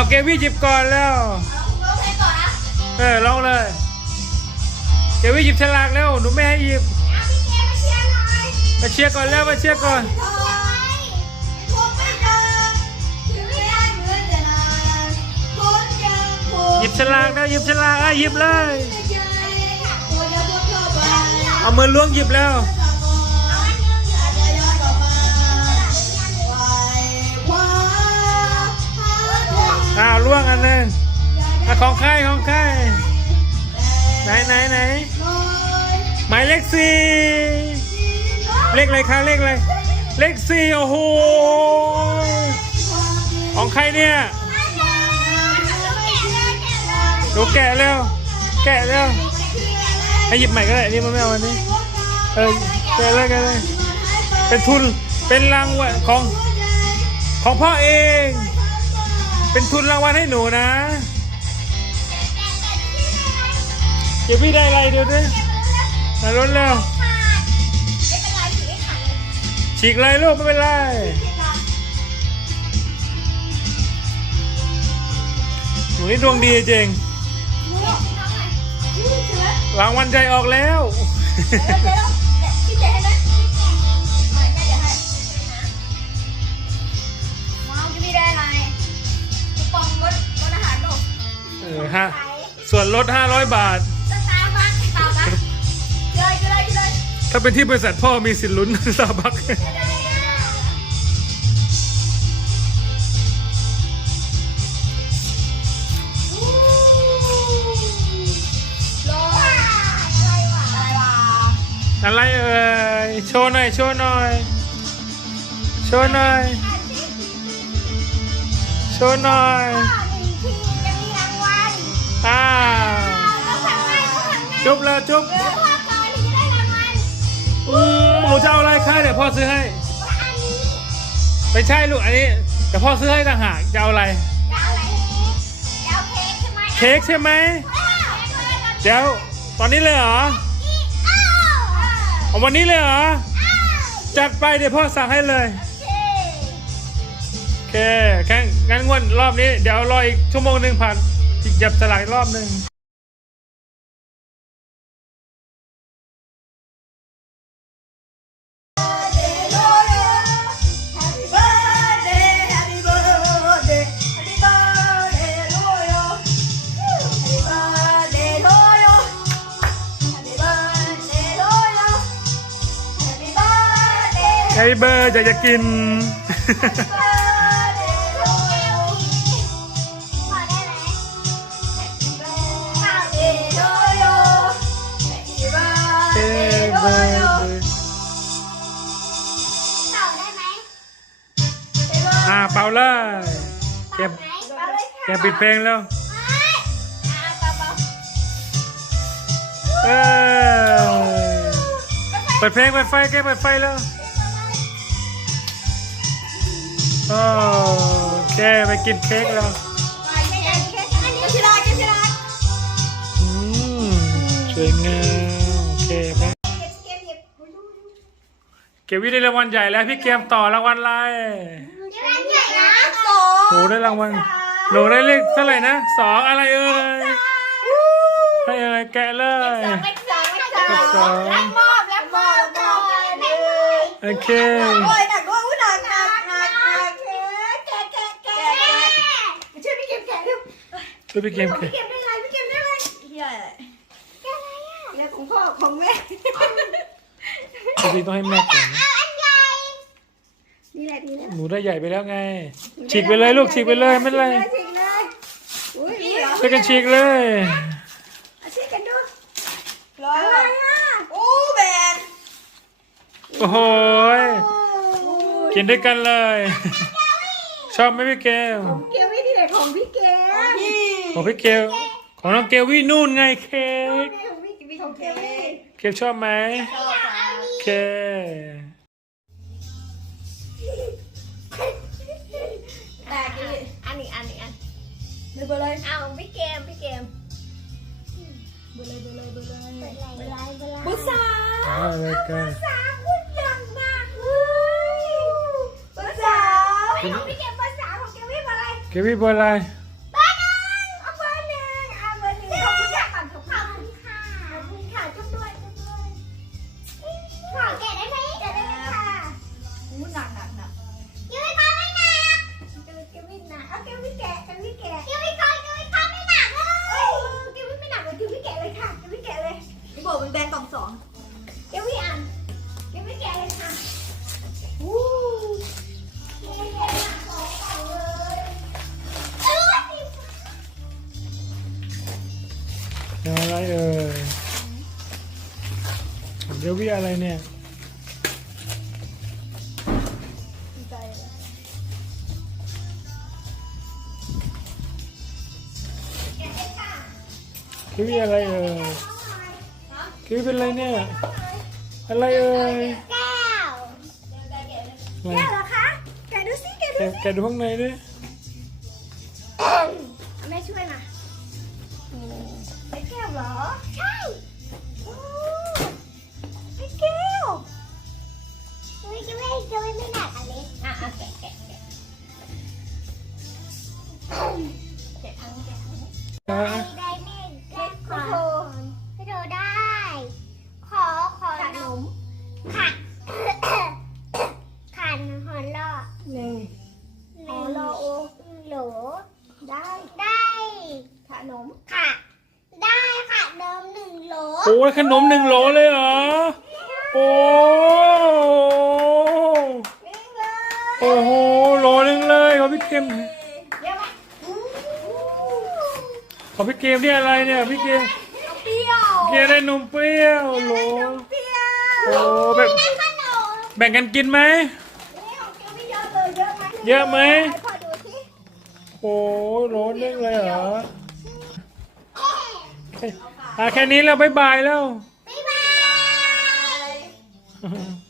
เอาเกวี่หยิบก่อนแล้วร้องเพลงก่อนนะเออลองเลย เกวี่หยิบฉลากแล้วหนูไม่ให้หยิบเอาพี่เกมมาเชียร์หน่อยมาเชียร์ก่อนแล้วมาเชียร์ก่อนโอ้ยพวกไม่เจอถึงไม่ได้เหมือนแต่นานคนยังคงหยิบฉลากนะหยิบฉลากอะหยิบเลยไม่เจอคนยังพวกเข้าไปเอามือล้วงหยิบแล้ว ออ้าวล้วงอันหนึงอะของใครของใครไหนไหนไหนหมายเลขสี่เลขอะไรคะเลขอะไรเลขสี่โอ้โหของใครเนี่ยหนูแกะแล้วแกะแล้วให้หยิบใหม่ก็ได้นนี่มันไม่เอาอันนี้เออแกะเลยแกะเลยเป็นทุนเป็นรางวัลของของพ่อเอง เป็นทุนรางวัลให้หนูนะ เก็บพี่ได้อะไรเดี๋ยวดิมาลุ้นแล้วฉีกเลยลูกไม่เป็นไรหนูนี่ดวงดีจริง รางวัลใจออกแล้ว อฮะส่วนลด500 บาทถ้าเป็นที่บริษัทพ่อมีสิทธิ์ลุ้นสตาร์บัคอะไรเอ่ยโชว์หน่อยโชว์หน่อยโชว์หน่อยโชว์หน่อย จุ๊บแล้วจุ๊บอืมหนูจะเอาอะไรคะเดี๋ยวพ่อซื้อให้ไม่ใช่ลูกอันนี้เดี๋ยวพ่อซื้อให้ต่างหากจะเอาอะไรเค้กใช่ไหมเดี๋ยวตอนนี้เลยเหรอเอาวันนี้เลยเหรอจัดไปเดี๋ยวพ่อสั่งให้เลยโอเคแค่งั้นงวดรอบนี้ เดี๋ยวรออีกชั่วโมงหนึ่งผ่านจับสลากอีกรอบหนึ่ง ไอเบอร์อยากจะกินเอเบอร์อ่าเป่าเลยแกแกปิดเพลงแล้วเออเปิดเพลงเปิดไฟแกเปิดไฟแล้ว โอเคไปกินเค้กแล้วอืมสวยงามโอเคไปเกวิได้รางวัลใหญ่แล้วพี่เกมต่อรางวัลอะไรหนูได้รางวัลหนูได้เลขเท่าไหร่นะสองอะไรเอ่ยให้เอ่ยแกะเลยโอเค ช่วยพี่เกมแกะดู ช่วยพี่เกมพี่แกะเกมได้ไรพี่เกมได้ไรเฮียแกอะไรอะเฮียของพ่อของแม่พี่ต้องให้แม่ก่อนนะนี่แหละนี่แหละหนูได้ใหญ่ไปแล้วไง ฉีกไปเลยลูกฉีกไปเลยไม่เป็นไรฉีกเลยอุ้ยนี่เหรอช่วยกันฉีกเลยเอาฉีกกันดูอะไรอะโอ้แบนโอ้โหยกินด้วยกันเลย ชอบไหมพี่เกลของเกลไม่ที่ไหนของพี่เกล ของพี่เกลของน้องเกลวี่นู่นไงเค้กของพี่พี่ของเกลเกลชอบไหมโอเคแต่กี้อันนี้อันนี้อันดูไปเลยเอาพี่เกมพี่เกมเบลเลยเบลเลยเบลเลยเบลเลยเบลเลยเบลเลยบุษาเอาเลยกันสาวพูดดังมากเลยภาษาของพี่เกมภาษาของเกมไม่อะไรเกลวี่บอลอ ยอะไรเนี่ยคิวอะไรเอ่ยคิวเป็นอะไรเนี่ย อะไรเอ่ยแก้วแก้วเหรอคะ แกดูสิแกดูสิแกดูข้างในด้วยแม่ช่วยมา จะไม่จะไม่ไม่หนักอันนี้อะอะแกะแกะแกะแกะทั้งแกะทั้งอะได้แม่ได้ขอให้เราได้ ขอขอขนมขัดขันหอนล่อหนึ่งหนึ่งหอลอโอโหลได้ได้ขนมค่ะ ได้ค่ะเดิมหนึ่งโหลโอ้ยขนมหนึ่งโหลเลยเหรอโอ้ นี่เลย โอ้โหโหลหนึ่ง เลยของพี่เกมเยอะไหมของพี่เกมนี่อะไรเนี่ยพี่เกมเปรี้ยวเกมได้นมเปรี้ยวโหลเปรี้ยวโอ้แบ่งได้ขนมแบ่งกันกินไหมนี่ของเกียวไม่เยอะเลยเยอะไหมเยอะไหมให้พ่อดูสิโอ้โหหนึ่งเลยเหรออะแค่นี้แล้วบ๊ายบายแล้วบ๊ายบายไ